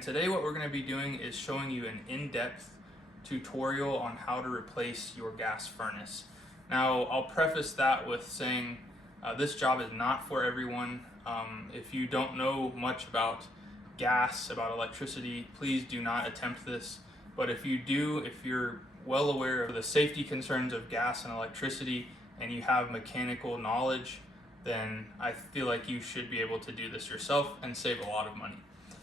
Today what we're going to be doing is showing you an in-depth tutorial on how to replace your gas furnace. Now I'll preface that with saying this job is not for everyone. If you don't know much about gas, about electricity, please do not attempt this. But if you do, if you're well aware of the safety concerns of gas and electricity and you have mechanical knowledge, then I feel like you should be able to do this yourself and save a lot of money.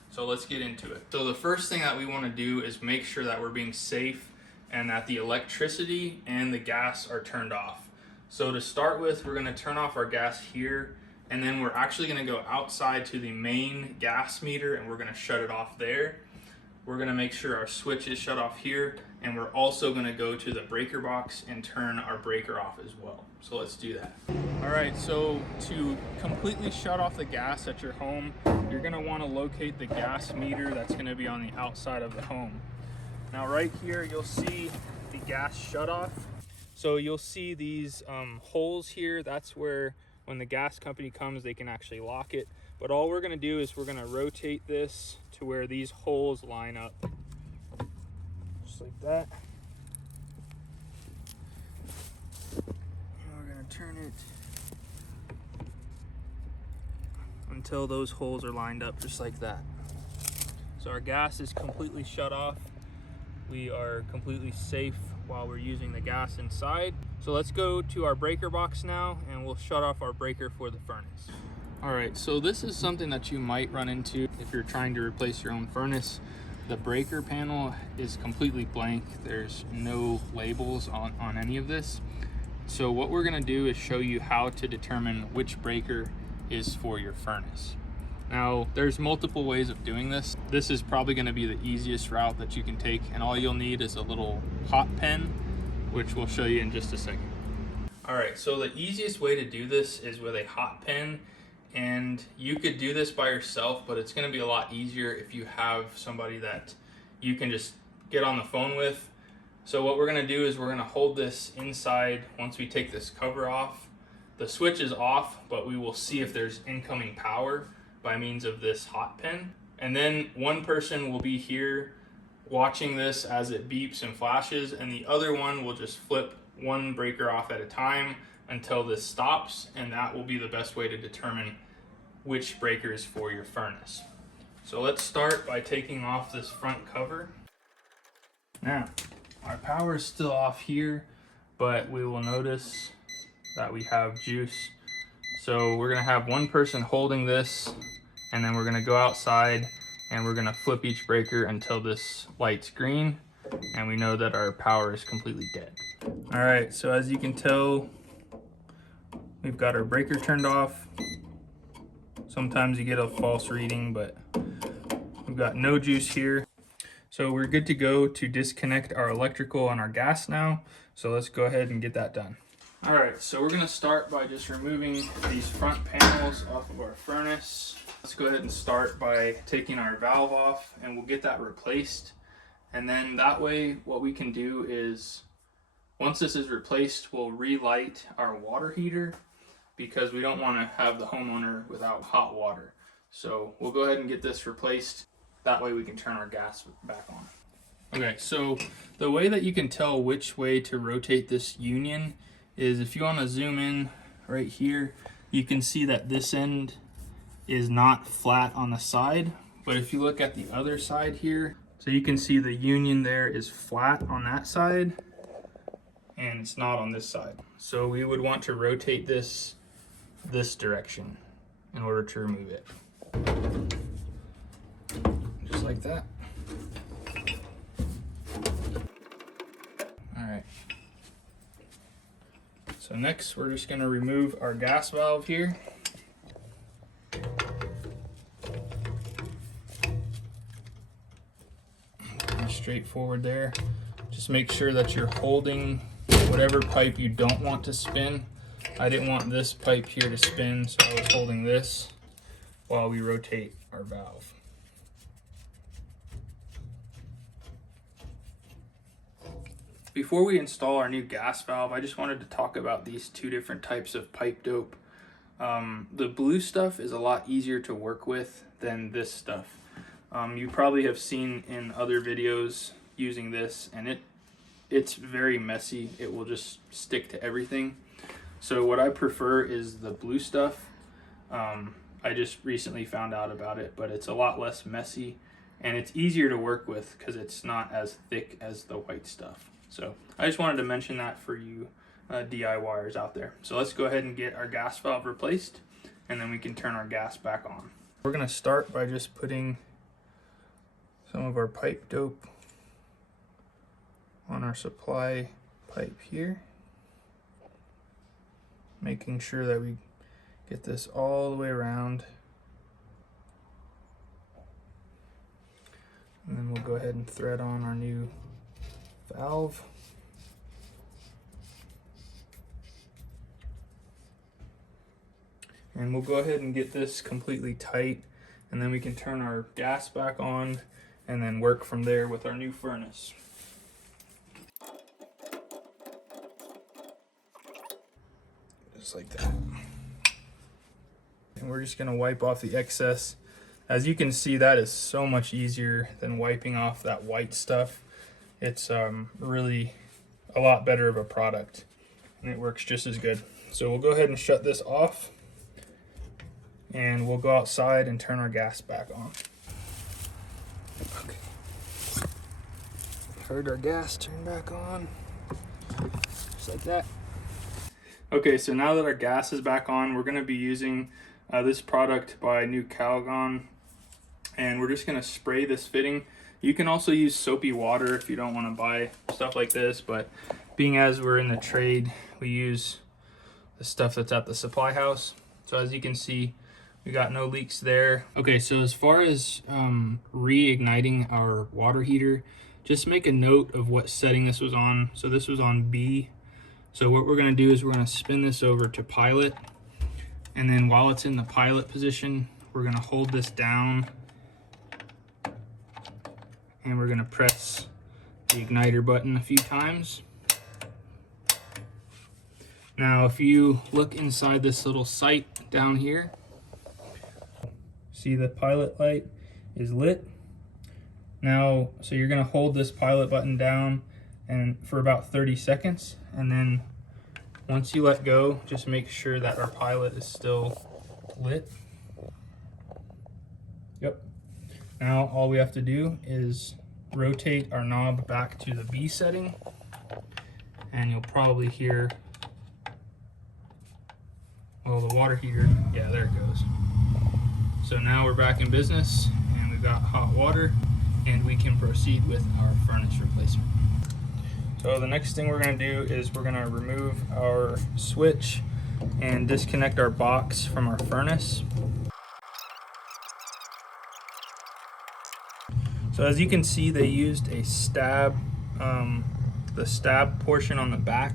So let's get into it. So the first thing that we want to do is make sure that we're being safe and that the electricity and the gas are turned off. So to start with, we're going to turn off our gas here, and then we're actually going to go outside to the main gas meter and we're going to shut it off there. We're going to make sure our switch is shut off here, and we're also going to go to the breaker box and turn our breaker off as well. So let's do that. All right, so to completely shut off the gas at your home, you're going to want to locate the gas meter that's going to be on the outside of the home. Now right here, you'll see the gas shut off. So you'll see these holes here. That's where when the gas company comes, they can actually lock it. But all we're going to do is we're going to rotate this to where these holes line up. Just like that. And we're going to turn it until those holes are lined up just like that. So our gas is completely shut off. We are completely safe while we're using the gas inside. So let's go to our breaker box now and we'll shut off our breaker for the furnace. All right, so this is something that you might run into if you're trying to replace your own furnace. The breaker panel is completely blank. There's no labels on any of this. So what we're gonna do is show you how to determine which breaker is for your furnace. Now, there's multiple ways of doing this. This is probably gonna be the easiest route that you can take, and all you'll need is a little hot pen, which we'll show you in just a second. All right, so the easiest way to do this is with a hot pen. And you could do this by yourself, but it's going to be a lot easier if you have somebody that you can just get on the phone with. So what we're going to do is we're going to hold this inside. Once we take this cover off, the switch is off, but we will see if there's incoming power by means of this hot pen. And then one person will be here watching this as it beeps and flashes, and the other one will just flip one breaker off at a time until this stops, and that will be the best way to determine which breaker is for your furnace. So let's start by taking off this front cover. Now, our power is still off here, but we will notice that we have juice. So we're gonna have one person holding this, and then we're gonna go outside and we're gonna flip each breaker until this light's green, and we know that our power is completely dead. All right, so as you can tell, we've got our breaker turned off. Sometimes you get a false reading, but we've got no juice here. So we're good to go to disconnect our electrical and our gas now. So let's go ahead and get that done. All right, so we're gonna start by just removing these front panels off of our furnace. Let's go ahead and start by taking our valve off, and we'll get that replaced. And then that way, what we can do is, once this is replaced, we'll relight our water heater, because we don't want to have the homeowner without hot water. So we'll go ahead and get this replaced. That way we can turn our gas back on. Okay, so the way that you can tell which way to rotate this union is if you want to zoom in right here, you can see that this end is not flat on the side. But if you look at the other side here, so you can see the union there is flat on that side and it's not on this side. So we would want to rotate this direction in order to remove it. Just like that. All right. So next we're just gonna remove our gas valve here. Pretty straightforward there. Just make sure that you're holding whatever pipe you don't want to spin. I didn't want this pipe here to spin, so I was holding this while we rotate our valve. Before we install our new gas valve, I just wanted to talk about these two different types of pipe dope. The blue stuff is a lot easier to work with than this stuff. You probably have seen in other videos using this, and it's very messy. It will just stick to everything. So what I prefer is the blue stuff. I just recently found out about it, but it's a lot less messy and it's easier to work with because it's not as thick as the white stuff. So I just wanted to mention that for you DIYers out there. So let's go ahead and get our gas valve replaced, and then we can turn our gas back on. We're gonna start by just putting some of our pipe dope on our supply pipe here, making sure that we get this all the way around. And then we'll go ahead and thread on our new valve. And we'll go ahead and get this completely tight, and then we can turn our gas back on and then work from there with our new furnace. Just like that. And we're just gonna wipe off the excess. As you can see, that is so much easier than wiping off that white stuff. It's really a lot better of a product, and it works just as good. So we'll go ahead and shut this off, and we'll go outside and turn our gas back on. Okay. Heard our gas turn back on, just like that. Okay, so now that our gas is back on, we're gonna be using this product by New Calgon, and we're just gonna spray this fitting. You can also use soapy water if you don't wanna buy stuff like this, but being as we're in the trade, we use the stuff that's at the supply house. So as you can see, we got no leaks there. Okay, so as far as reigniting our water heater, just make a note of what setting this was on. So this was on B. So what we're gonna do is we're gonna spin this over to pilot, and then while it's in the pilot position, we're gonna hold this down and we're gonna press the igniter button a few times. Now, if you look inside this little sight down here, see the pilot light is lit. Now, so you're gonna hold this pilot button down and for about 30 seconds, and then once you let go, just make sure that our pilot is still lit. Yep. Now all we have to do is rotate our knob back to the B setting, and you'll probably hear, well, the water heater, yeah, there it goes. So now we're back in business and we've got hot water, and we can proceed with our furnace replacement. So the next thing we're gonna do is we're gonna remove our switch and disconnect our box from our furnace. So as you can see, they used a stab, the stab portion on the back.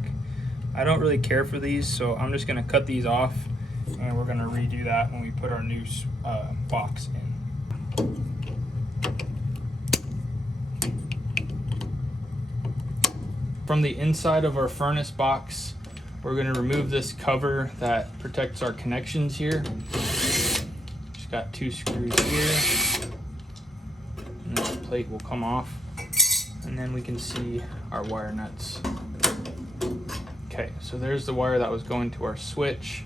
I don't really care for these, so I'm just gonna cut these off, and we're gonna redo that when we put our new box in. From the inside of our furnace box, we're gonna remove this cover that protects our connections here. Just got 2 screws here. And this plate will come off, and then we can see our wire nuts. Okay, so there's the wire that was going to our switch,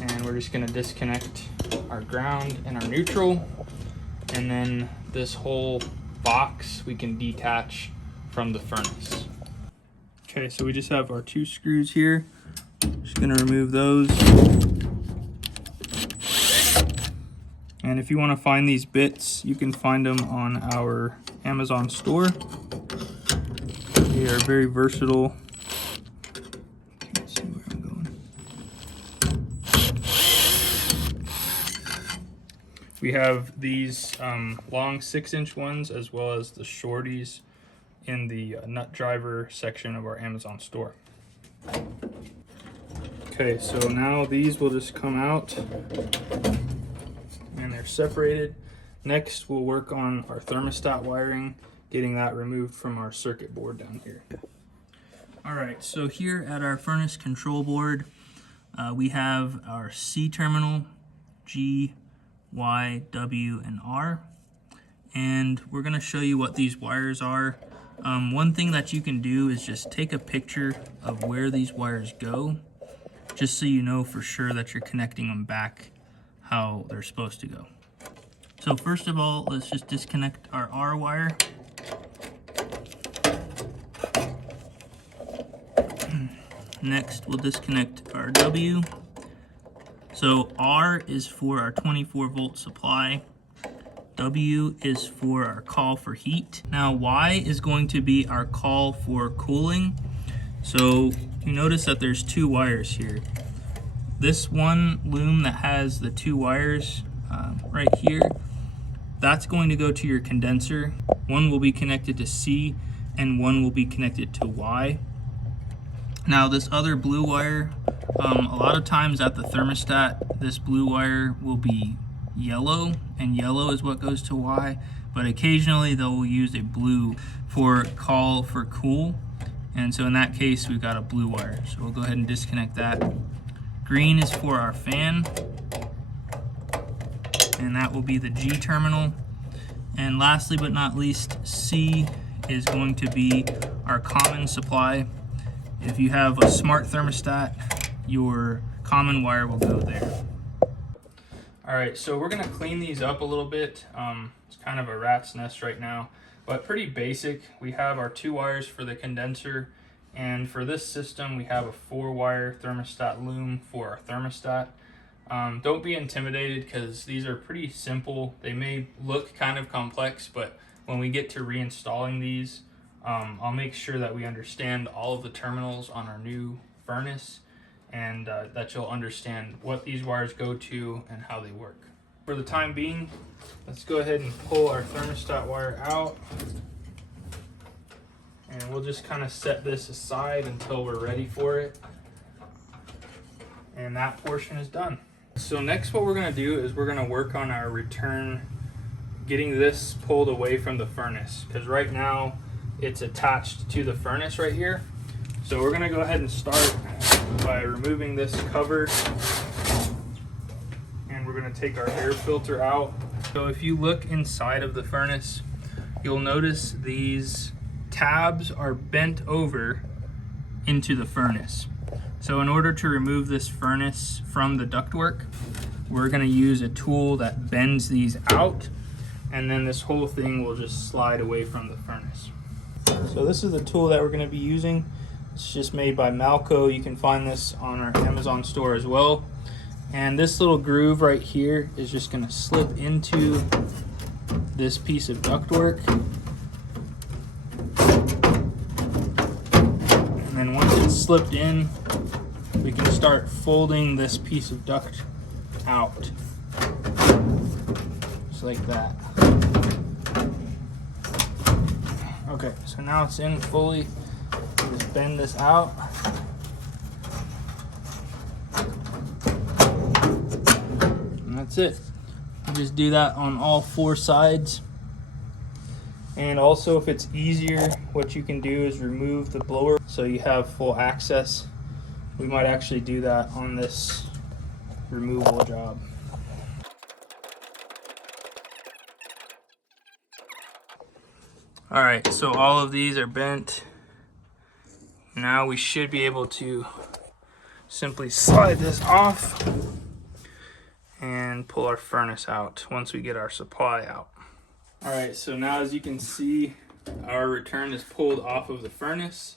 and we're just gonna disconnect our ground and our neutral, and then this whole box we can detach from the furnace. Okay, so we just have our 2 screws here. Just gonna remove those. And if you want to find these bits, you can find them on our Amazon store. They are very versatile. Let's see where I'm going. We have these long 6-inch ones, as well as the shorties in the nut driver section of our Amazon store. Okay, so now these will just come out, and they're separated. Next, we'll work on our thermostat wiring, getting that removed from our circuit board down here. All right, so here at our furnace control board, we have our C terminal, G, Y, W, and R. and we're gonna show you what these wires are. One thing that you can do is just take a picture of where these wires go, just so you know for sure that you're connecting them back how they're supposed to go. So first of all, let's just disconnect our R wire. Next, we'll disconnect our W. So R is for our 24-volt supply. W is for our call for heat. Now Y is going to be our call for cooling. So you notice that there's two wires here. This one loom that has the two wires right here, that's going to go to your condenser. One will be connected to C and one will be connected to Y. Now this other blue wire, a lot of times at the thermostat, this blue wire will be yellow, and yellow is what goes to Y, but occasionally they'll use a blue for call for cool, and so in that case we've got a blue wire, so we'll go ahead and disconnect that. Green is for our fan, and that will be the G terminal. And lastly but not least, C is going to be our common supply. If you have a smart thermostat, your common wire will go there. All right, so we're gonna clean these up a little bit. It's kind of a rat's nest right now, but pretty basic. We have our two wires for the condenser, and for this system, we have a 4-wire thermostat loom for our thermostat. Don't be intimidated because these are pretty simple. They may look kind of complex, but when we get to reinstalling these, I'll make sure that we understand all of the terminals on our new furnace, and that you'll understand what these wires go to and how they work. For the time being, let's go ahead and pull our thermostat wire out, and we'll just kind of set this aside until we're ready for it. And that portion is done. So next what we're gonna do is we're gonna work on our return, getting this pulled away from the furnace, because right now it's attached to the furnace right here. So we're gonna go ahead and start by removing this cover, and we're gonna take our air filter out. So if you look inside of the furnace, you'll notice these tabs are bent over into the furnace. So in order to remove this furnace from the ductwork, we're gonna use a tool that bends these out, and then this whole thing will just slide away from the furnace. So this is the tool that we're gonna be using. It's just made by Malco. You can find this on our Amazon store as well. And this little groove right here is just gonna slip into this piece of ductwork. And then once it's slipped in, we can start folding this piece of duct out. Just like that. Okay, so now it's in fully. Just bend this out. And that's it. You just do that on all 4 sides. And also, if it's easier, what you can do is remove the blower so you have full access. We might actually do that on this removal job. All right, so all of these are bent. Now we should be able to simply slide this off and pull our furnace out once we get our supply out. All right, so now as you can see, our return is pulled off of the furnace.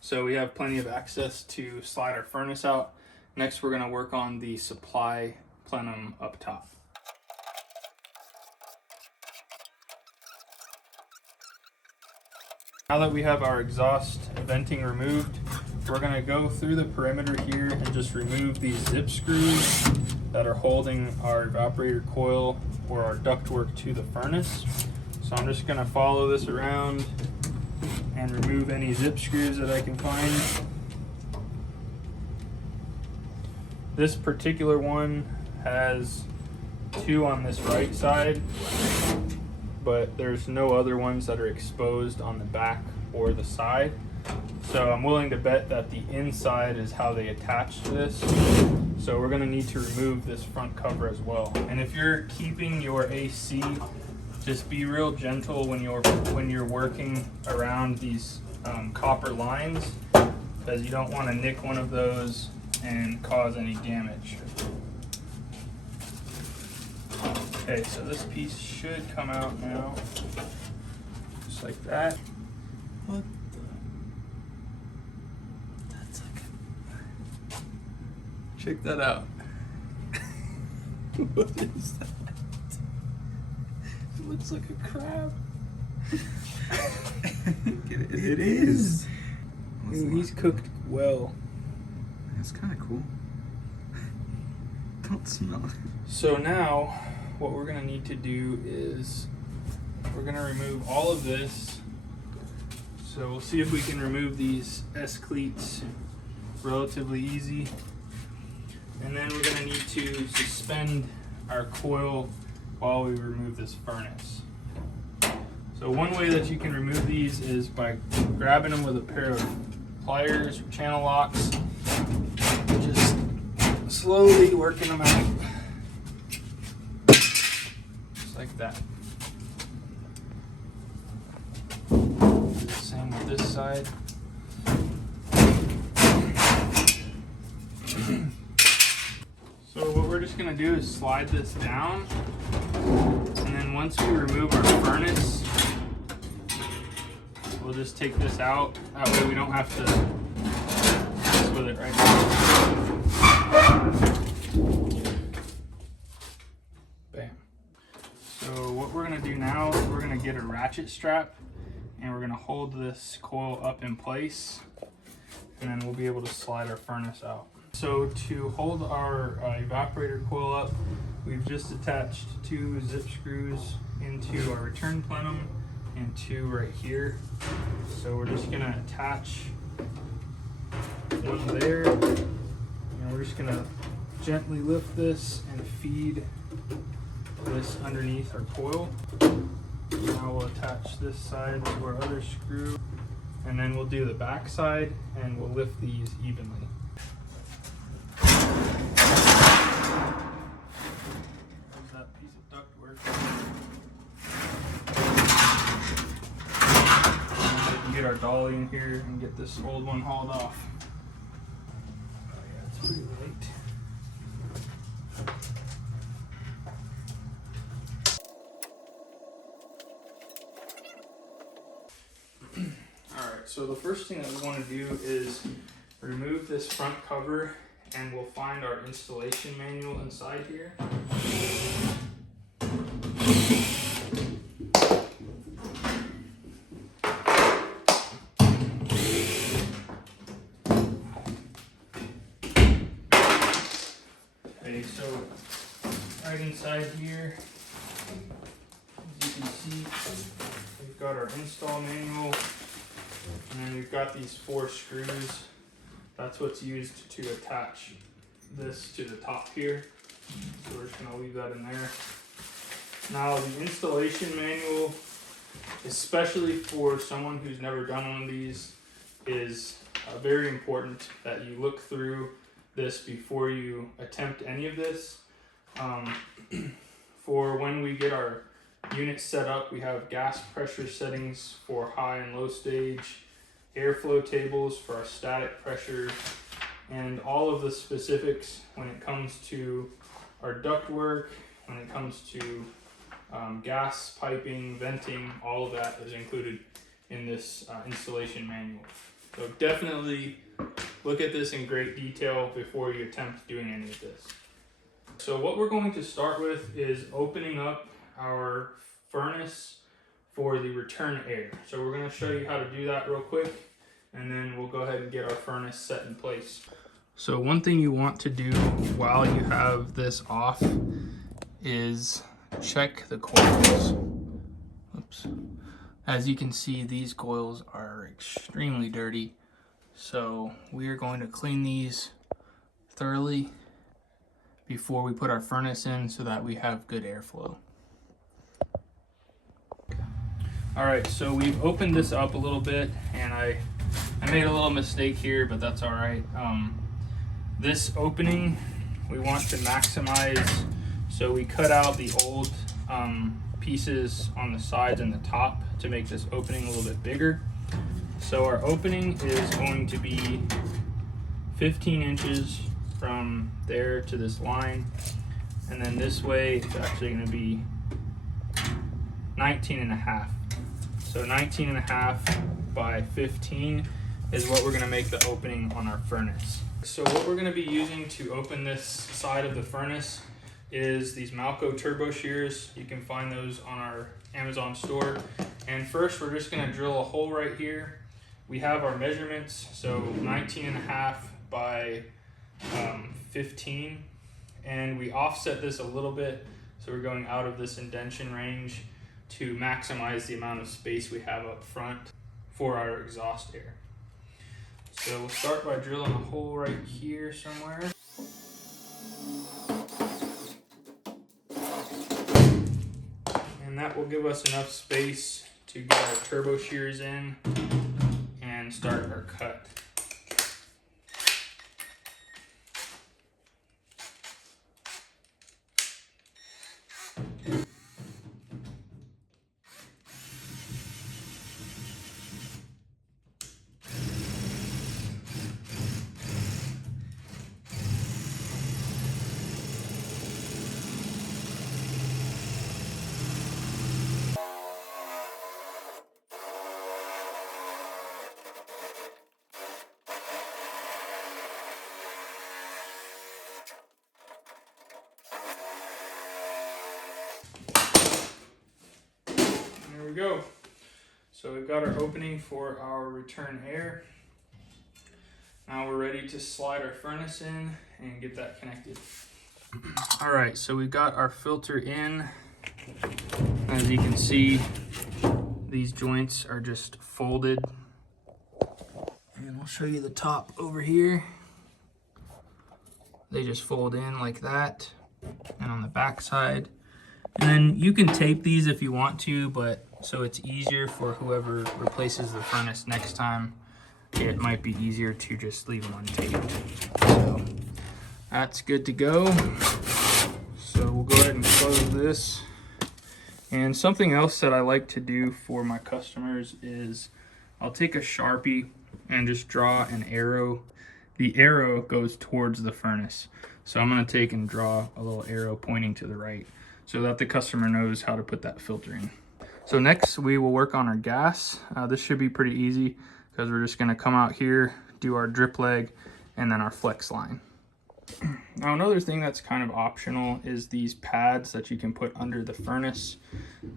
So we have plenty of access to slide our furnace out. Next, we're gonna work on the supply plenum up top. Now that we have our exhaust venting removed, we're gonna go through the perimeter here and just remove these zip screws that are holding our evaporator coil or our ductwork to the furnace. So I'm just gonna follow this around and remove any zip screws that I can find. This particular one has 2 on this right side, but there's no other ones that are exposed on the back or the side. So I'm willing to bet that the inside is how they attach to this. So we're gonna need to remove this front cover as well. And if you're keeping your AC Just be real gentle when you're working around these copper lines, because you don't want to nick one of those and cause any damage. Okay, so this piece should come out now, just like that. What the? That's like a... Check that out. What is that? It looks like a crab. It is. Ooh, he's cooked well. That's kind of cool. Don't smell it. So now, what we're gonna need to do is we're gonna remove all of this. So we'll see if we can remove these S-cleats relatively easy. And then we're gonna need to suspend our coil while we remove this furnace. So one way that you can remove these is by grabbing them with a pair of pliers or channel locks, just slowly working them out, just like that. Same with this side. So what we're just gonna do is slide this down, and then once we remove our furnace, we'll just take this out. That way we don't have to mess with it right now. Bam. So what we're gonna do now is we're gonna get a ratchet strap, and we're gonna hold this coil up in place, and then we'll be able to slide our furnace out. So to hold our evaporator coil up, we've just attached 2 zip screws into our return plenum and 2 right here. So we're just gonna attach one there, and we're just gonna gently lift this and feed this underneath our coil. Now we'll attach this side to our other screw, and then we'll do the back side, and we'll lift these evenly. There's that piece of ductwork. We can get our dolly in here and get this old one hauled off. Oh yeah, it's pretty late. Alright, so the first thing that we want to do is remove this front cover, and we'll find our installation manual inside here. Okay, so right inside here, as you can see, we've got our install manual, and then we've got these 4 screws. That's what's used to attach this to the top here. So we're just gonna leave that in there. Now the installation manual, especially for someone who's never done one of these, is very important that you look through this before you attempt any of this. For when we get our unit set up, we have gas pressure settings for high and low stage, airflow tables for our static pressure, and all of the specifics when it comes to our ductwork, when it comes to gas piping, venting, all of that is included in this installation manual. So definitely look at this in great detail before you attempt doing any of this. So what we're going to start with is opening up our furnace for the return air. So we're going to show you how to do that real quick, and then we'll go ahead and get our furnace set in place. So one thing you want to do while you have this off is check the coils. Oops. As you can see, these coils are extremely dirty. So we are going to clean these thoroughly before we put our furnace in so that we have good airflow. All right, so we've opened this up a little bit, and I made a little mistake here, but that's all right. This opening we want to maximize, so we cut out the old pieces on the sides and the top to make this opening a little bit bigger. So our opening is going to be 15 inches from there to this line, and then this way it's actually going to be 19 and a half. So 19 and a half by 15 is what we're going to make the opening on our furnace. So what we're going to be using to open this side of the furnace is these Malco turbo shears. You can find those on our Amazon store. And first we're just going to drill a hole right here. We have our measurements, so 19 and a half by 15, and we offset this a little bit, so we're going out of this indentation range to maximize the amount of space we have up front for our exhaust air. So we'll start by drilling a hole right here somewhere. And that will give us enough space to get our turbo shears in and start our cut. There we go. So we've got our opening for our return air. Now we're ready to slide our furnace in and get that connected. All right, so we've got our filter in. As you can see, these joints are just folded. And I'll show you the top over here. They just fold in like that. And on the back side. And then you can tape these if you want to, but so it's easier for whoever replaces the furnace next time. It might be easier to just leave them untaped. So that's good to go. So we'll go ahead and close this. And something else that I like to do for my customers is I'll take a Sharpie and just draw an arrow. The arrow goes towards the furnace. So I'm going to take and draw a little arrow pointing to the right so that the customer knows how to put that filter in. So next we will work on our gas. This should be pretty easy because we're just going to come out here, do our drip leg, and then our flex line. Now another thing that's kind of optional is these pads that you can put under the furnace.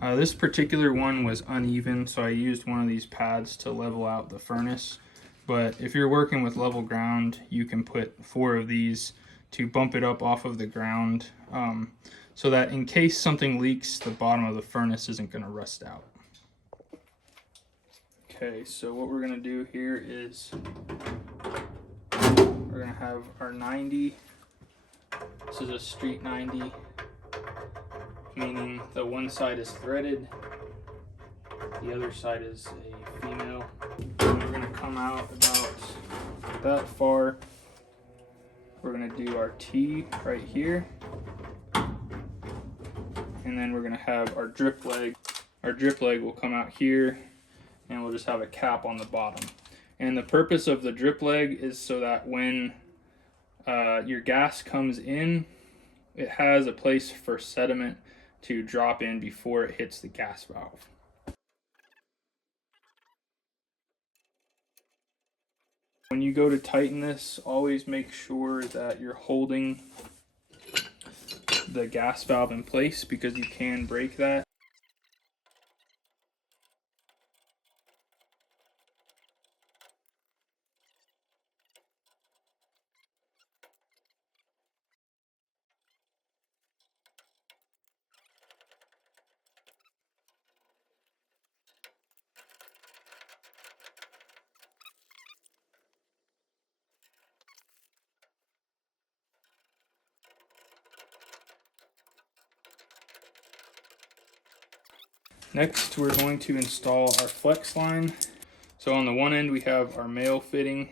This particular one was uneven, so I used one of these pads to level out the furnace. But if you're working with level ground, you can put 4 of these to bump it up off of the ground, so that in case something leaks, the bottom of the furnace isn't going to rust out. Okay, so what we're going to do here is we're going to have our 90. This is a street 90, meaning the one side is threaded, the other side is a female. And we're going to come out about that far. We're going to do our T right here. And then we're going to have our drip leg. Our drip leg will come out here, and we'll just have a cap on the bottom. And the purpose of the drip leg is so that when your gas comes in, it has a place for sediment to drop in before it hits the gas valve. When you go to tighten this, always make sure that you're holding the gas valve in place because you can break that. Next, we're going to install our flex line. So on the one end, we have our male fitting.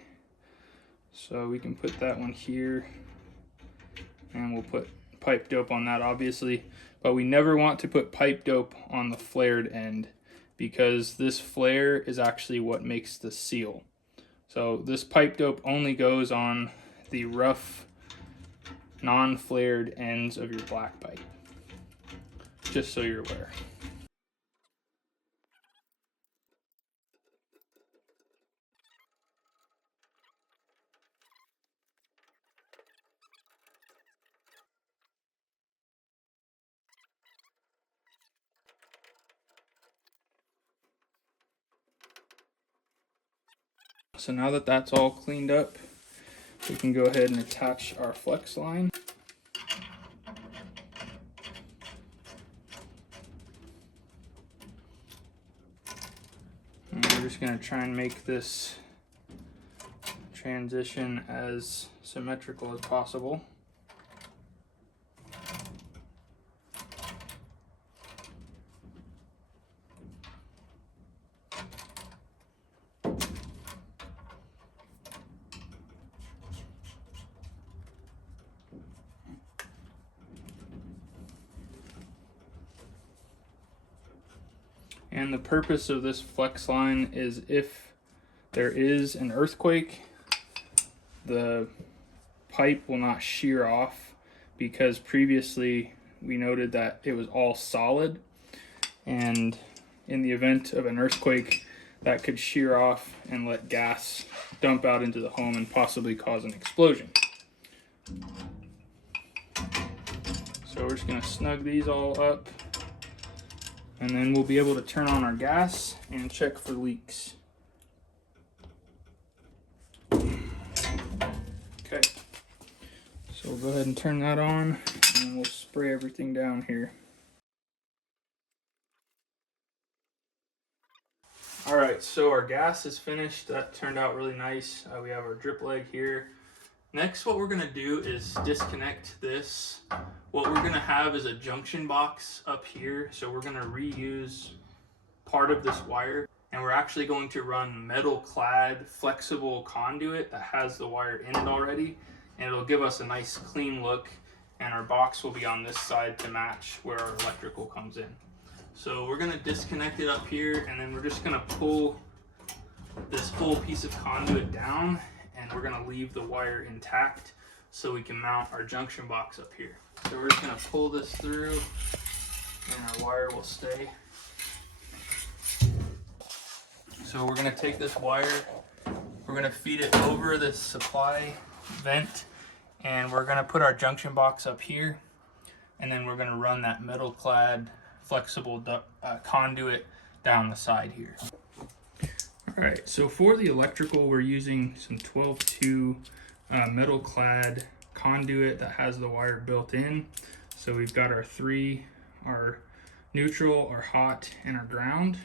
So we can put that one here, and we'll put pipe dope on that, obviously. but we never want to put pipe dope on the flared end because this flare is actually what makes the seal. So this pipe dope only goes on the rough, non-flared ends of your black pipe, just so you're aware. So now that that's all cleaned up, we can go ahead and attach our flex line. And we're just going to try and make this transition as symmetrical as possible. And the purpose of this flex line is if there is an earthquake, the pipe will not shear off, because previously we noted that it was all solid, and in the event of an earthquake that could shear off and let gas dump out into the home and possibly cause an explosion. So we're just going to snug these all up, and then we'll be able to turn on our gas and check for leaks. Okay, so we'll go ahead and turn that on, and we'll spray everything down here. All right, so our gas is finished. That turned out really nice. We have our drip leg here. Next, what we're gonna do is disconnect this. What we're gonna have is a junction box up here. So we're gonna reuse part of this wire, and we're actually going to run metal clad flexible conduit that has the wire in it already, and it'll give us a nice clean look, and our box will be on this side to match where our electrical comes in. So we're gonna disconnect it up here, and then we're just gonna pull this whole piece of conduit down, and we're gonna leave the wire intact so we can mount our junction box up here. So we're just gonna pull this through, and our wire will stay. So we're gonna take this wire, we're gonna feed it over this supply vent, and we're gonna put our junction box up here, and then we're gonna run that metal clad flexible conduit down the side here. All right, so for the electrical, we're using some 12-2 metal clad conduit that has the wire built in. So we've got our three, our neutral, our hot, and our ground.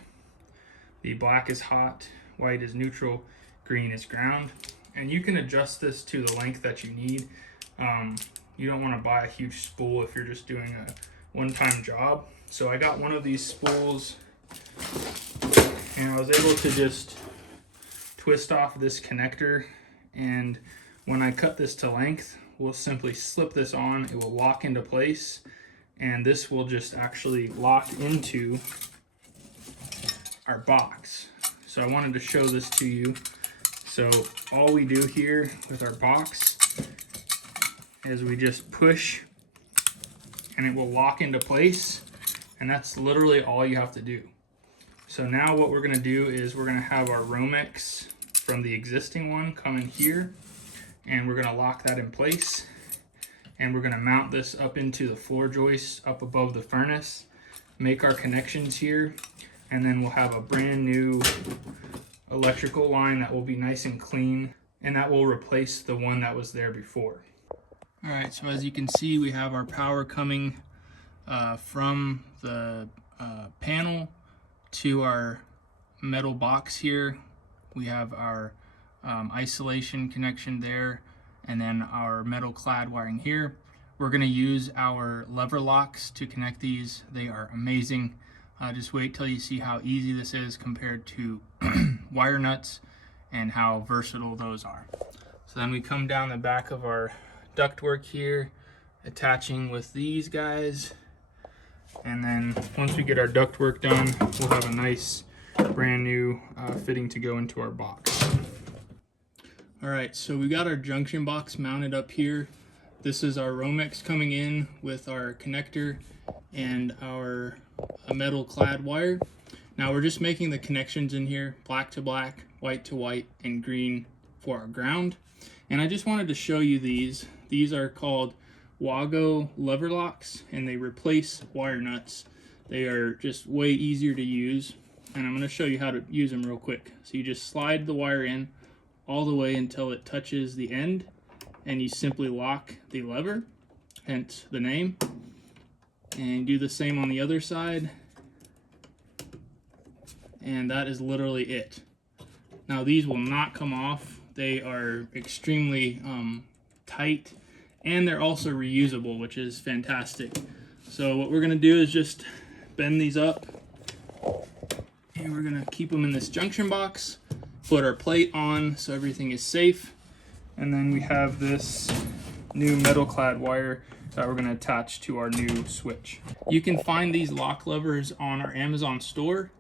The black is hot, white is neutral, green is ground. And you can adjust this to the length that you need. You don't want to buy a huge spool if you're just doing a one-time job. So I got one of these spools, and I was able to just twist off this connector, and when I cut this to length, we'll simply slip this on. It will lock into place, and this will just actually lock into our box. So I wanted to show this to you. So all we do here with our box is we just push, and it will lock into place, and that's literally all you have to do. So now what we're gonna do is we're gonna have our Romex from the existing one come in here, and we're gonna lock that in place, and we're gonna mount this up into the floor joist up above the furnace, make our connections here, and then we'll have a brand new electrical line that will be nice and clean, and that will replace the one that was there before. All right, so as you can see, we have our power coming from the panel to our metal box here. We have our isolation connection there, and then our metal clad wiring here. We're gonna use our lever locks to connect these. They are amazing. Just wait till you see how easy this is compared to wire nuts and how versatile those are. So then we come down the back of our ductwork here, attaching with these guys. And then once we get our ductwork done, we'll have a nice brand new fitting to go into our box. All right, so we got our junction box mounted up here. This is our Romex coming in with our connector and our metal clad wire. Now we're just making the connections in here, black to black, white to white, and green for our ground. And I just wanted to show you these. These are called Wago lever locks, and they replace wire nuts. They are just way easier to use, and I'm going to show you how to use them real quick. So you just slide the wire in all the way until it touches the end, and you simply lock the lever, hence the name. And do the same on the other side, and that is literally it. Now these will not come off. They are extremely tight, and they're also reusable, which is fantastic. So what we're gonna do is just bend these up, and we're gonna keep them in this junction box, put our plate on so everything is safe, and then we have this new metal clad wire that we're gonna attach to our new switch. You can find these lock levers on our Amazon store.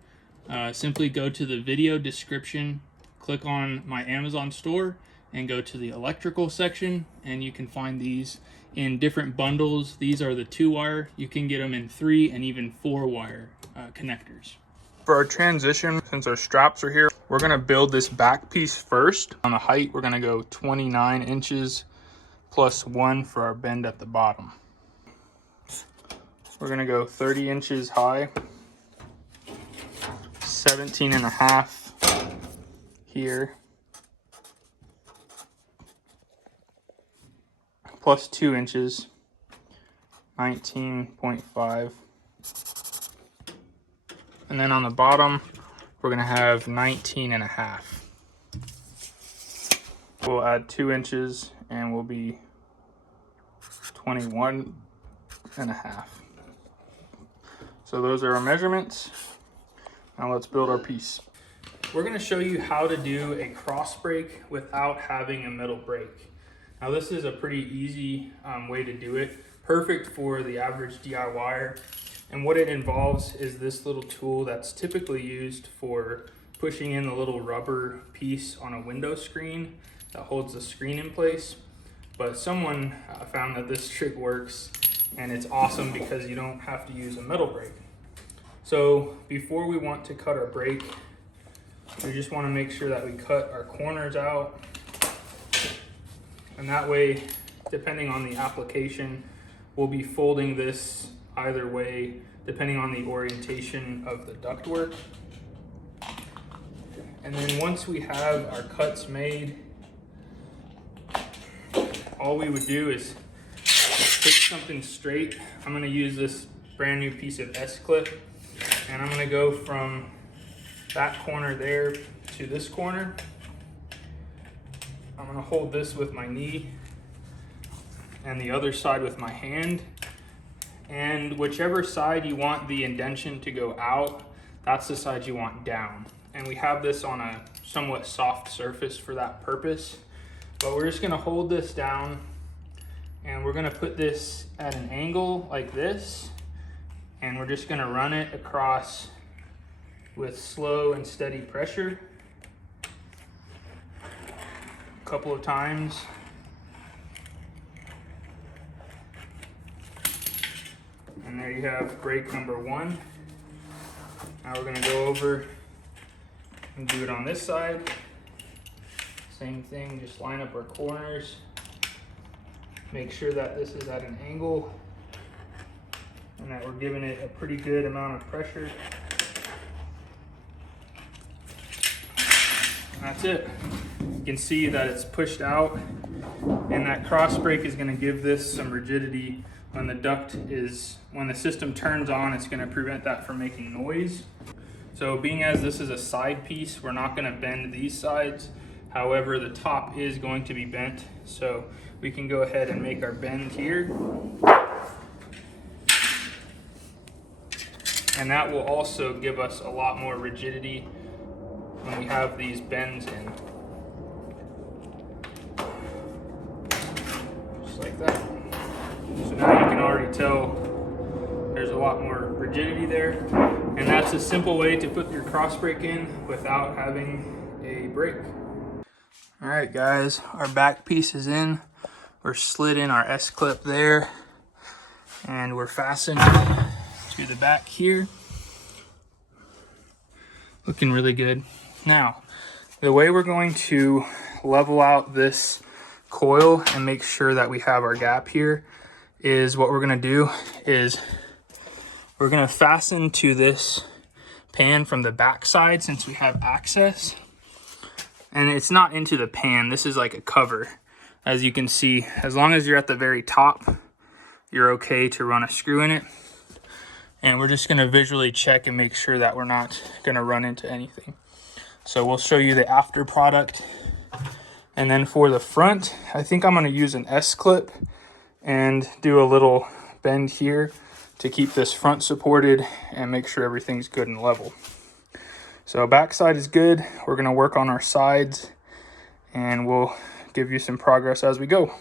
Simply go to the video description, click on my Amazon store, and go to the electrical section, and you can find these in different bundles. These are the 2-wire. You can get them in 3 and even 4-wire connectors. For our transition, since our straps are here, we're gonna build this back piece first. On the height, we're gonna go 29 inches plus 1 for our bend at the bottom. We're gonna go 30 inches high, 17.5 here, plus 2 inches, 19.5. And then on the bottom, we're gonna have 19.5. We'll add 2 inches and we'll be 21.5. So those are our measurements. Now let's build our piece. We're gonna show you how to do a cross break without having a metal break. Now this is a pretty easy way to do it. Perfect for the average DIYer. And what it involves is this little tool that's typically used for pushing in the little rubber piece on a window screen that holds the screen in place. But someone found that this trick works, and it's awesome because you don't have to use a metal brake. So before we want to cut our brake, we just want to make sure that we cut our corners out. And that way, depending on the application, we'll be folding this either way, depending on the orientation of the ductwork. And then once we have our cuts made, all we would do is take something straight. I'm gonna use this brand new piece of S-clip, and I'm gonna go from that corner there to this corner. I'm gonna hold this with my knee and the other side with my hand. And whichever side you want the indentation to go out, that's the side you want down. And we have this on a somewhat soft surface for that purpose. But we're just gonna hold this down, and we're gonna put this at an angle like this, and we're just gonna run it across with slow and steady pressure a couple of times. And there you have break number 1. Now we're gonna go over and do it on this side. Same thing, just line up our corners. Make sure that this is at an angle and that we're giving it a pretty good amount of pressure. And that's it. You can see that it's pushed out, and that cross break is gonna give this some rigidity. When the system turns on, it's gonna prevent that from making noise. So being as this is a side piece, we're not gonna bend these sides. However, the top is going to be bent, so we can go ahead and make our bend here. And that will also give us a lot more rigidity when we have these bends in. Just like that. So now you can already tell there's a lot more rigidity there. And that's a simple way to put your cross brake in without having a brake. All right, guys, our back piece is in. We're slid in our S-clip there, and we're fastened to the back here. Looking really good. Now, the way we're going to level out this coil and make sure that we have our gap here is what we're gonna do is we're gonna fasten to this pan from the back side since we have access. And it's not into the pan, this is like a cover. As you can see, as long as you're at the very top, you're okay to run a screw in it. And we're just gonna visually check and make sure that we're not gonna run into anything. So we'll show you the after product. And then for the front, I think I'm gonna use an S-clip and do a little bend here to keep this front supported and make sure everything's good and level. So backside is good. We're gonna work on our sides and we'll give you some progress as we go.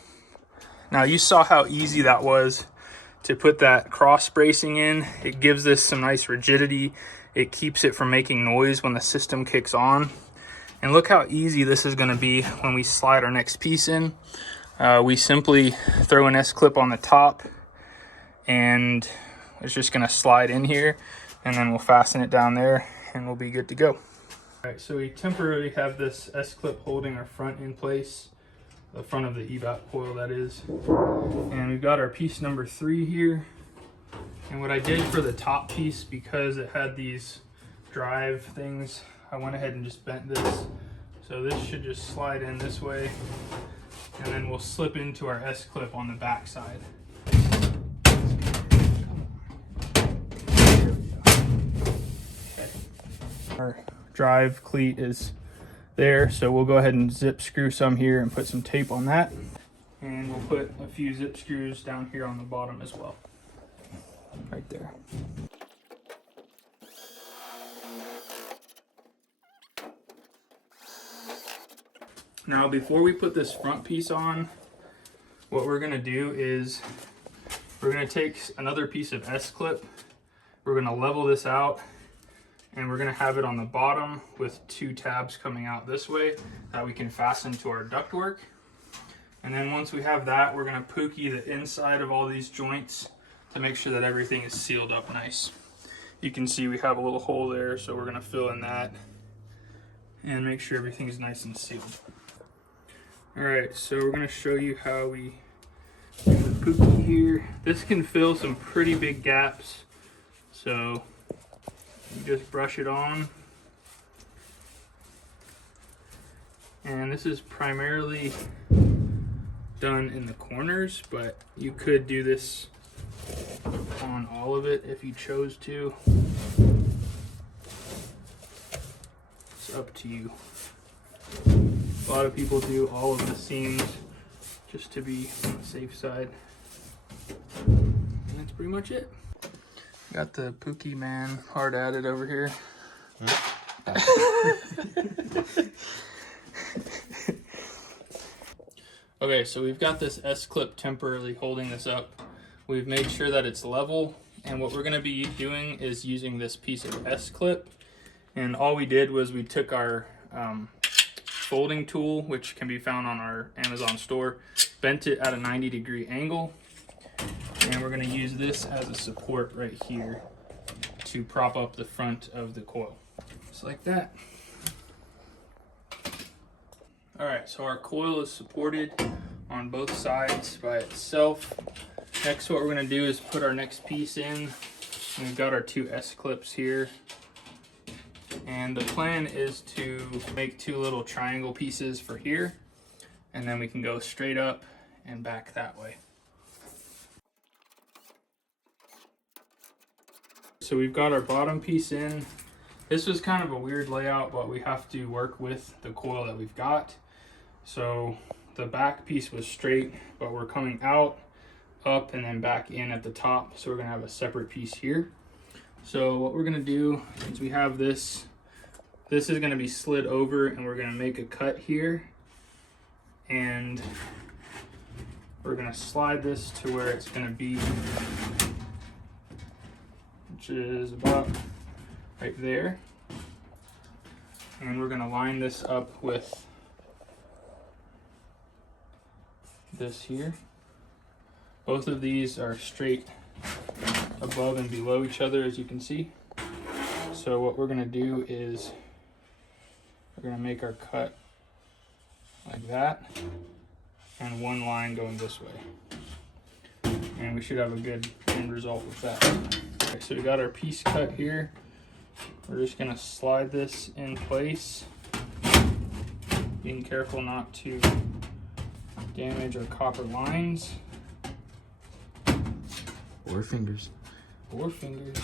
Now you saw how easy that was to put that cross bracing in. It gives this some nice rigidity. It keeps it from making noise when the system kicks on. And look how easy this is gonna be when we slide our next piece in. We simply throw an S-clip on the top and it's just gonna slide in here, and then we'll fasten it down there and we'll be good to go. All right, so we temporarily have this S-clip holding our front in place, the front of the EVAP coil that is. And we've got our piece number 3 here. And what I did for the top piece, because it had these drive things, I went ahead and just bent this. So this should just slide in this way, and then we'll slip into our S-clip on the back side. Our drive cleat is there, so we'll go ahead and zip screw some here and put some tape on that. And we'll put a few zip screws down here on the bottom as well. Right there. Now, before we put this front piece on, what we're gonna do is we're gonna take another piece of S-clip, we're gonna level this out, and we're gonna have it on the bottom with 2 tabs coming out this way that we can fasten to our ductwork. And then once we have that, we're gonna pookie the inside of all these joints to make sure that everything is sealed up nice. You can see we have a little hole there, so we're gonna fill in that and make sure everything is nice and sealed. All right, so we're gonna show you how we do the pookie here. This can fill some pretty big gaps, so you just brush it on. And this is primarily done in the corners, but you could do this on all of it if you chose to. It's up to you. A lot of people do all of the seams just to be on the safe side. And that's pretty much it. Got the Pookie Man hard at it over here. Okay, so we've got this S-clip temporarily holding this up. We've made sure that it's level, and what we're gonna be doing is using this piece of S-clip. And all we did was we took our folding tool, which can be found on our Amazon store, bent it at a 90-degree angle, and we're gonna use this as a support right here to prop up the front of the coil. Just like that. All right, so our coil is supported on both sides by itself. Next, what we're gonna do is put our next piece in. We've got our 2 S-clips here. And the plan is to make 2 little triangle pieces for here, and then we can go straight up and back that way. So we've got our bottom piece in. This was kind of a weird layout, but we have to work with the coil that we've got. So the back piece was straight, but we're coming out, up, and then back in at the top. So we're gonna have a separate piece here. So what we're gonna do is we have this is gonna be slid over, and we're gonna make a cut here. And we're gonna slide this to where it's gonna be which is about right there. And we're going to line this up with this here. Both of these are straight above and below each other, as you can see. So what we're going to do is we're going to make our cut like that, and one line going this way. And we should have a good end result with that. Okay, so we got our piece cut here. We're just going to slide this in place, being careful not to damage our copper lines. Or fingers. Or fingers.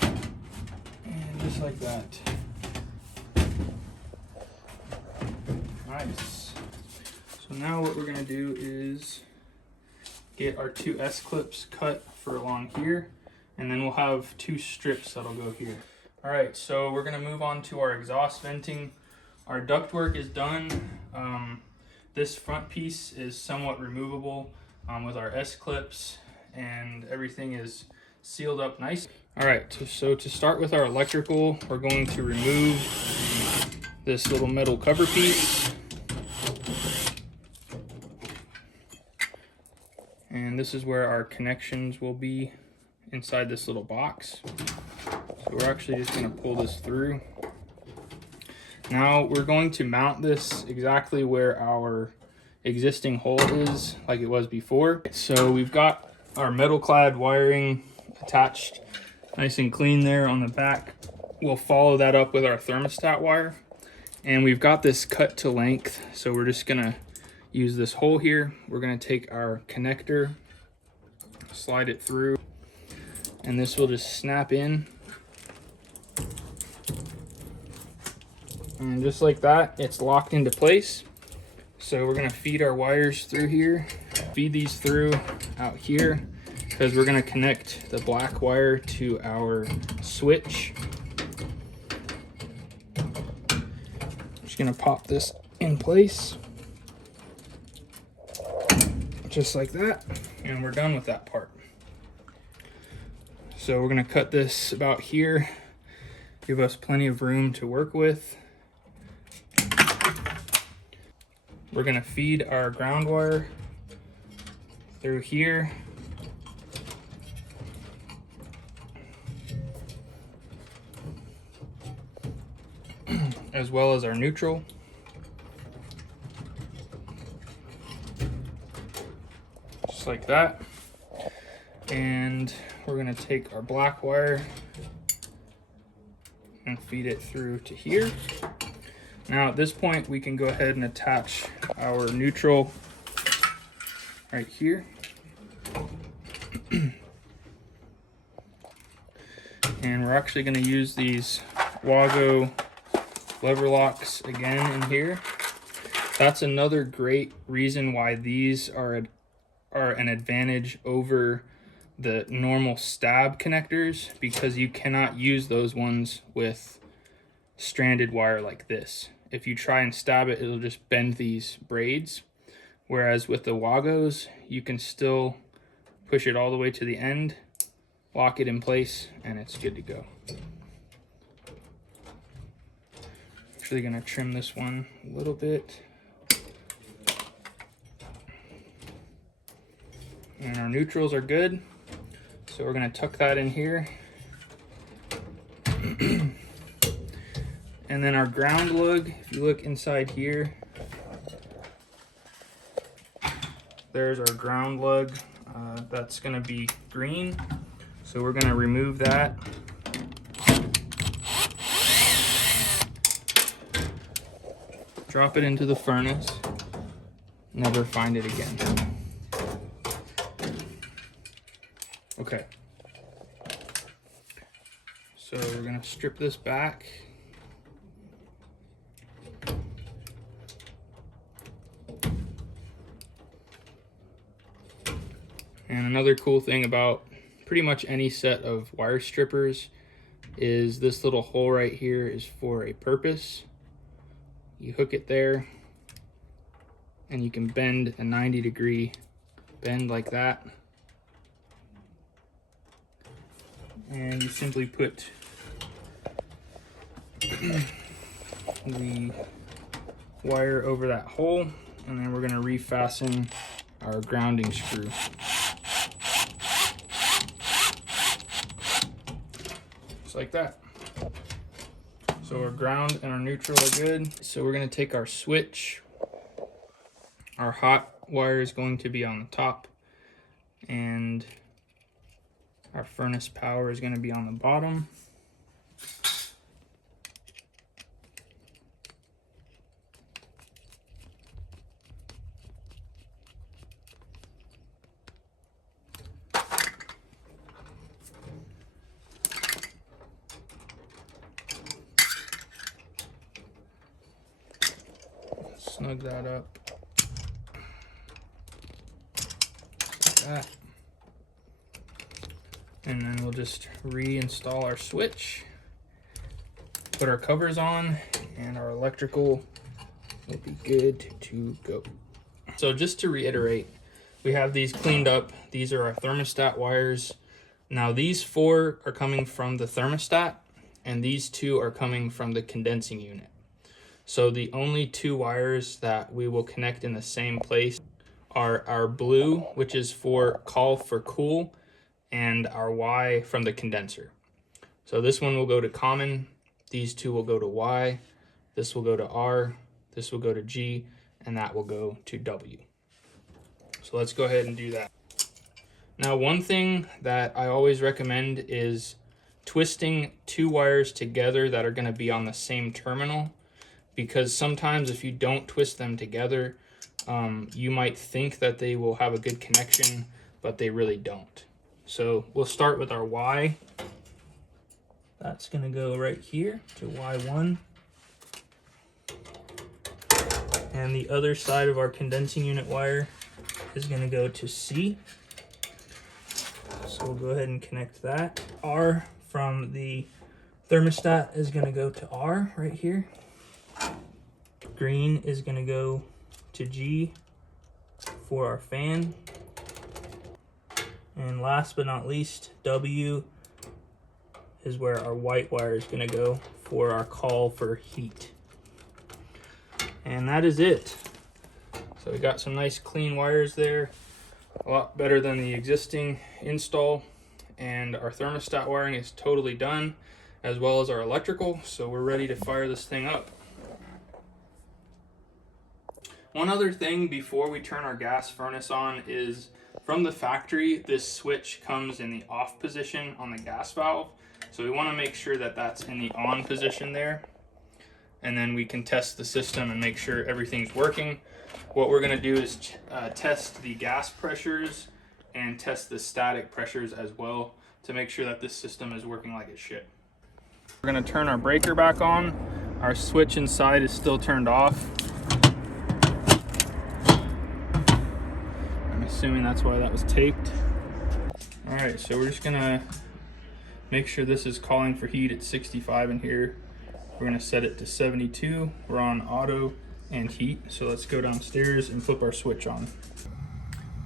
And just like that. Nice. So now what we're going to do is get our two S-clips cut for along here, and then we'll have two strips that'll go here. Alright, so we're going to move on to our exhaust venting. Our ductwork is done. This front piece is somewhat removable with our S-clips, and everything is sealed up nice. Alright, so to start with our electrical, we're going to remove this little metal cover piece. And this is where our connections will be inside this little box. So we're actually just going to pull this through. Now we're going to mount this exactly where our existing hole is, like it was before. So we've got our metal clad wiring attached nice and clean there on the back. We'll follow that up with our thermostat wire. And we've got this cut to length, so we're just gonna use this hole here. We're gonna take our connector, slide it through, and this will just snap in. And just like that, it's locked into place. So we're gonna feed our wires through here, feed these through out here, because we're gonna connect the black wire to our switch. Just gonna pop this in place, just like that, and we're done with that part. So we're gonna cut this about here, give us plenty of room to work with. We're gonna feed our ground wire through here. As well as our neutral. Just like that. And we're gonna take our black wire and feed it through to here. Now at this point we can go ahead and attach our neutral right here. And we're actually going to use these Wago lever locks again in here. That's another great reason why these are an advantage over the normal stab connectors, because you cannot use those ones with stranded wire like this. If you try and stab it, it'll just bend these braids. Whereas with the Wagos, you can still push it all the way to the end, lock it in place, and it's good to go. Actually gonna trim this one a little bit. And our neutrals are good. So we're gonna tuck that in here. And then our ground lug, if you look inside here, there's our ground lug. That's gonna be green. So we're gonna remove that. Drop it into the furnace. Never find it again. Okay. So we're gonna strip this back. And another cool thing about pretty much any set of wire strippers is this little hole right here is for a purpose. You hook it there and you can bend a 90-degree bend like that. and you simply put the wire over that hole, and then we're going to refasten our grounding screw. Just like that. So our ground and our neutral are good. So we're going to take our switch. Our hot wire is going to be on the top, and our furnace power is going to be on the bottom. Snug that up. Like that. And then we'll just reinstall our switch, put our covers on, and our electrical will be good to go. So just to reiterate, we have these cleaned up. These are our thermostat wires. Now these 4 are coming from the thermostat, and these 2 are coming from the condensing unit. So the only 2 wires that we will connect in the same place are our blue, which is for call for cool, and our Y from the condenser. So this one will go to common, these 2 will go to Y, this will go to R, this will go to G, and that will go to W. So let's go ahead and do that. Now, one thing that I always recommend is twisting 2 wires together that are going to be on the same terminal, because sometimes if you don't twist them together, you might think that they will have a good connection, but they really don't. So we'll start with our Y. That's going to go right here to Y1. And the other side of our condensing unit wire is going to go to C. So we'll go ahead and connect that. R from the thermostat is going to go to R right here. Green is going to go to G for our fan. And last but not least, W is where our white wire is going to go for our call for heat. And that is it. So we got some nice clean wires there, a lot better than the existing install. And our thermostat wiring is totally done, as well as our electrical. So we're ready to fire this thing up. One other thing before we turn our gas furnace on is, from the factory, this switch comes in the off position on the gas valve. So we want to make sure that that's in the on position there. And then we can test the system and make sure everything's working. What we're going to do is test the gas pressures and test the static pressures as well to make sure that this system is working like it should. We're going to turn our breaker back on. Our switch inside is still turned off. I'm assuming that's why that was taped. All right, so we're just going to make sure this is calling for heat at 65 in here. We're going to set it to 72. We're on auto and heat. So let's go downstairs and flip our switch on.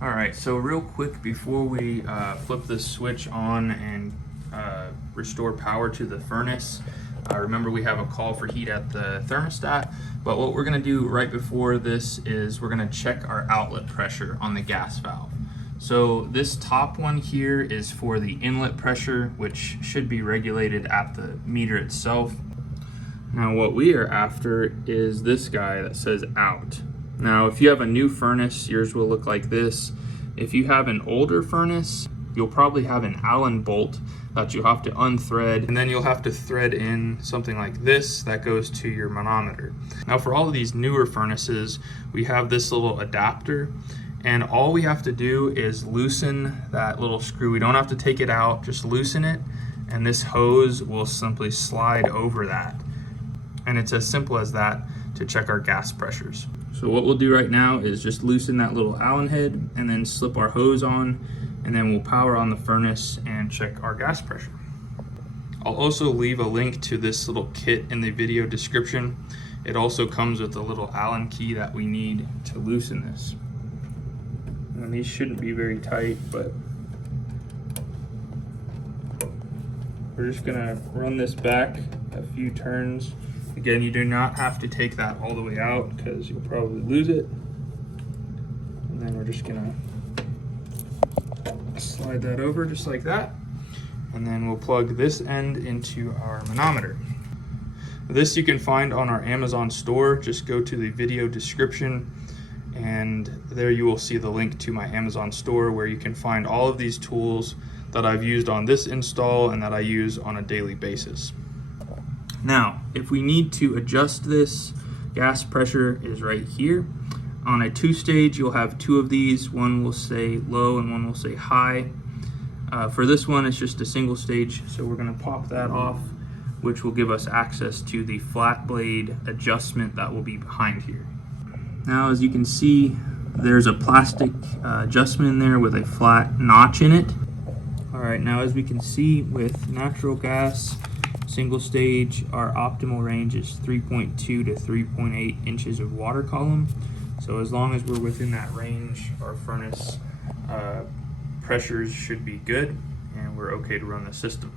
All right, so real quick before we flip this switch on and restore power to the furnace, remember we have a call for heat at the thermostat, but what we're going to do right before this is we're going to check our outlet pressure on the gas valve. So this top one here is for the inlet pressure, which should be regulated at the meter itself. Now what we are after is this guy that says out. Now if you have a new furnace, yours will look like this. If you have an older furnace, you'll probably have an Allen bolt that you have to unthread, and then you'll have to thread in something like this that goes to your manometer. Now for all of these newer furnaces, we have this little adapter, and all we have to do is loosen that little screw. We don't have to take it out, just loosen it, and this hose will simply slide over that. And it's as simple as that to check our gas pressures. So what we'll do right now is just loosen that little Allen head and then slip our hose on, and then we'll power on the furnace and check our gas pressure. I'll also leave a link to this little kit in the video description. It also comes with a little Allen key that we need to loosen this. And these shouldn't be very tight, but we're just gonna run this back a few turns. Again, you do not have to take that all the way out because you'll probably lose it. And then we're just gonna slide that over just like that. And then we'll plug this end into our manometer. This you can find on our Amazon store. Just go to the video description and there you will see the link to my Amazon store where you can find all of these tools that I've used on this install and that I use on a daily basis. Now, if we need to adjust this, gas pressure is right here. On a 2-stage, you'll have 2 of these. One will say low and one will say high. For this one, it's just a single stage, so we're gonna pop that off, which will give us access to the flat blade adjustment that will be behind here. Now, as you can see, there's a plastic adjustment in there with a flat notch in it. All right, now as we can see with natural gas, single stage, our optimal range is 3.2 to 3.8 inches of water column. So as long as we're within that range, our furnace pressures should be good and we're okay to run the system.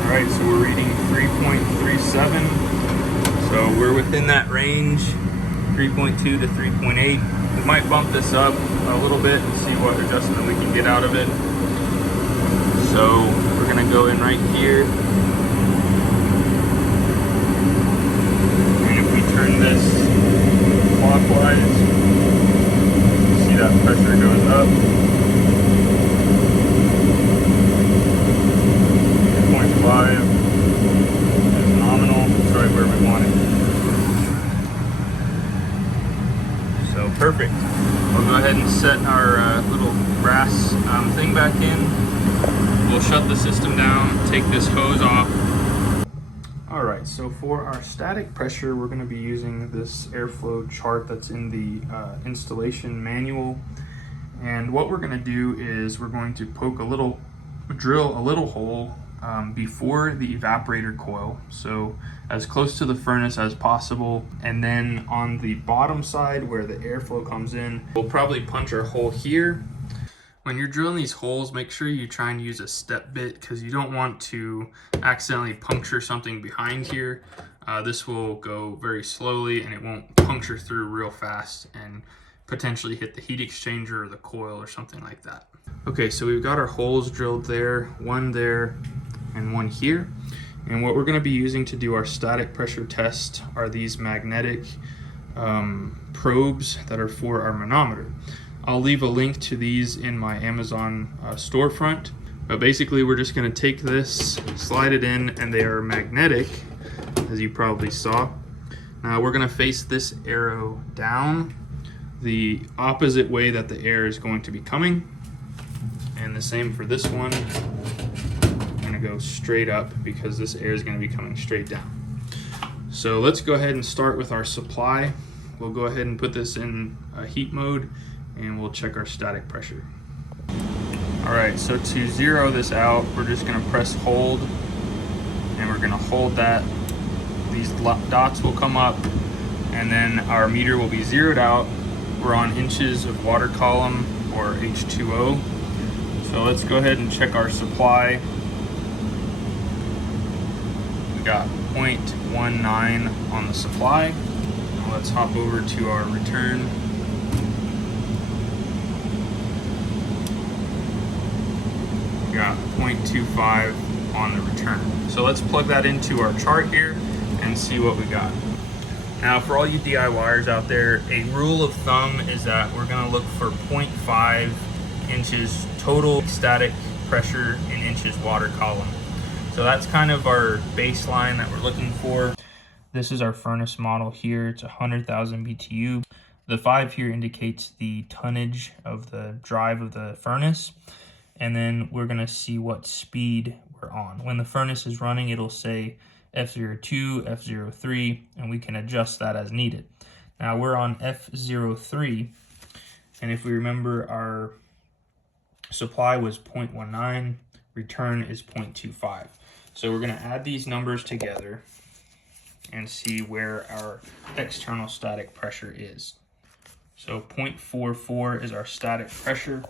All right, so we're reading 3.37. So we're within that range, 3.2 to 3.8. We might bump this up a little bit and see what adjustment we can get out of it. So we're gonna go in right here. And if we turn this clockwise, see that pressure goes up. 2.5 is nominal, it's right where we want it. So perfect. We'll go ahead and set our little brass thing back in. We'll shut the system down, take this hose off. All right, so for our static pressure, we're gonna be using this airflow chart that's in the installation manual. And what we're gonna do is we're going to drill a little hole before the evaporator coil, so as close to the furnace as possible. And then on the bottom side where the airflow comes in, we'll probably punch our hole here. When you're drilling these holes, make sure you try and use a step bit because you don't want to accidentally puncture something behind here. This will go very slowly and it won't puncture through real fast and potentially hit the heat exchanger or the coil or something like that. Okay, so we've got our holes drilled there, one there and one here. And what we're going to be using to do our static pressure test are these magnetic probes that are for our manometer. I'll leave a link to these in my Amazon storefront, but basically we're just going to take this, slide it in, and they are magnetic, as you probably saw. Now we're going to face this arrow down the opposite way that the air is going to be coming, and the same for this one. I'm going to go straight up because this air is going to be coming straight down. So let's go ahead and start with our supply. We'll go ahead and put this in heat mode and we'll check our static pressure. All right, so to zero this out, we're just gonna press hold and we're gonna hold that. These dots will come up and then our meter will be zeroed out. We're on inches of water column or H2O. So let's go ahead and check our supply. We got 0.19 on the supply. Now let's hop over to our return. We got 0.25 on the return. So let's plug that into our chart here and see what we got. Now for all you DIYers out there, a rule of thumb is that we're gonna look for 0.5 inches total static pressure in inches water column. So that's kind of our baseline that we're looking for. This is our furnace model here. It's 100,000 BTU. The 5 here indicates the tonnage of the drive of the furnace. And then we're gonna see what speed we're on. When the furnace is running, it'll say F02, F03, and we can adjust that as needed. Now we're on F03, and if we remember, our supply was and see where our external static pressure is. So 0.44 is our static pressure.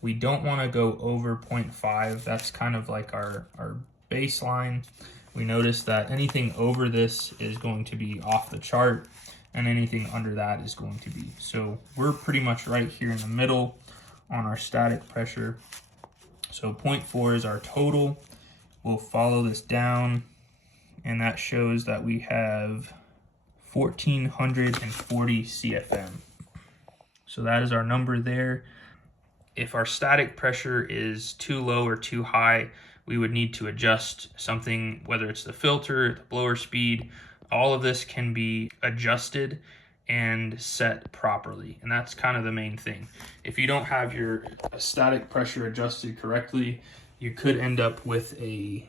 We don't want to go over 0.5. That's kind of like our baseline. We notice that anything over this is going to be off the chart, and anything under that is going to be. So we're pretty much right here in the middle on our static pressure. So 0.4 is our total. We'll follow this down, and that shows that we have 1440 CFM. So that is our number there. If our static pressure is too low or too high, we would need to adjust something, whether it's the filter, the blower speed. All of this can be adjusted and set properly, and that's kind of the main thing. If you don't have your static pressure adjusted correctly, you could end up with a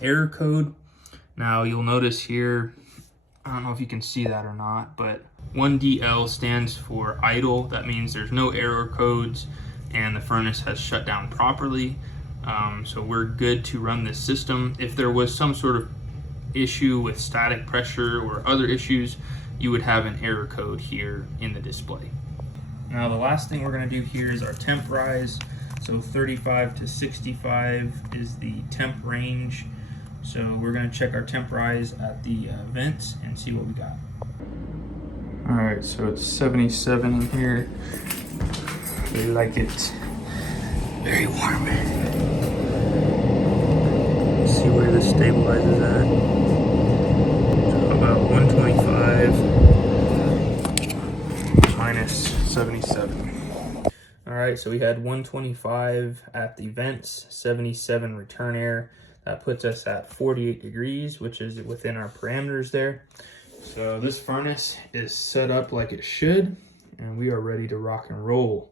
error code. Now you'll notice here, I don't know if you can see that or not, but 1DL stands for idle. That means there's no error codes and the furnace has shut down properly. So we're good to run this system. If there was some sort of issue with static pressure or other issues, you would have an error code here in the display. Now the last thing we're going to do here is our temp rise. So 35 to 65 is the temp range. So we're going to check our temp rise at the vents and see what we got. All right, so it's 77 in here. We like it very warm. Let's see where this stabilizes at. So about 125 minus 77. All right, so we had 125 at the vents, 77 return air. That puts us at 48 degrees, which is within our parameters there. So this furnace is set up like it should, and we are ready to rock and roll.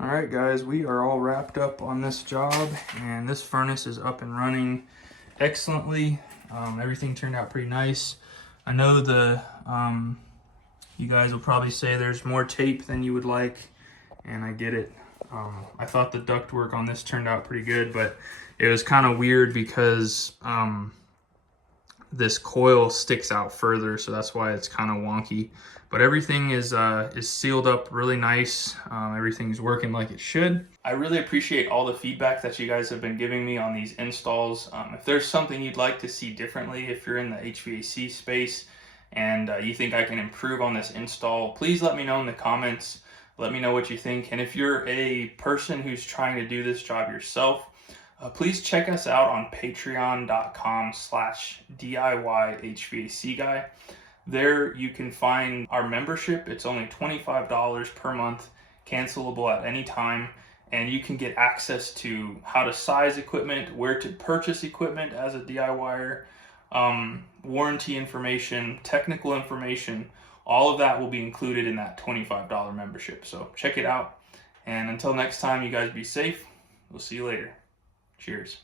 All right, guys, we are all wrapped up on this job, and this furnace is up and running excellently. Everything turned out pretty nice. I know you guys will probably say there's more tape than you would like, and I get it. I thought the ductwork on this turned out pretty good, but it was kind of weird because this coil sticks out further, so that's why it's kind of wonky. But everything is sealed up really nice. Everything's working like it should. I really appreciate all the feedback that you guys have been giving me on these installs. If there's something you'd like to see differently, if you're in the HVAC space and you think I can improve on this install, please let me know in the comments. Let me know what you think. And if you're a person who's trying to do this job yourself, please check us out on patreon.com/DIY HVAC Guy. There you can find our membership. It's only $25 per month, cancelable at any time, and you can get access to how to size equipment, where to purchase equipment as a DIYer, warranty information, technical information. All of that will be included in that $25 membership. So check it out. And until next time, you guys be safe. We'll see you later. Cheers.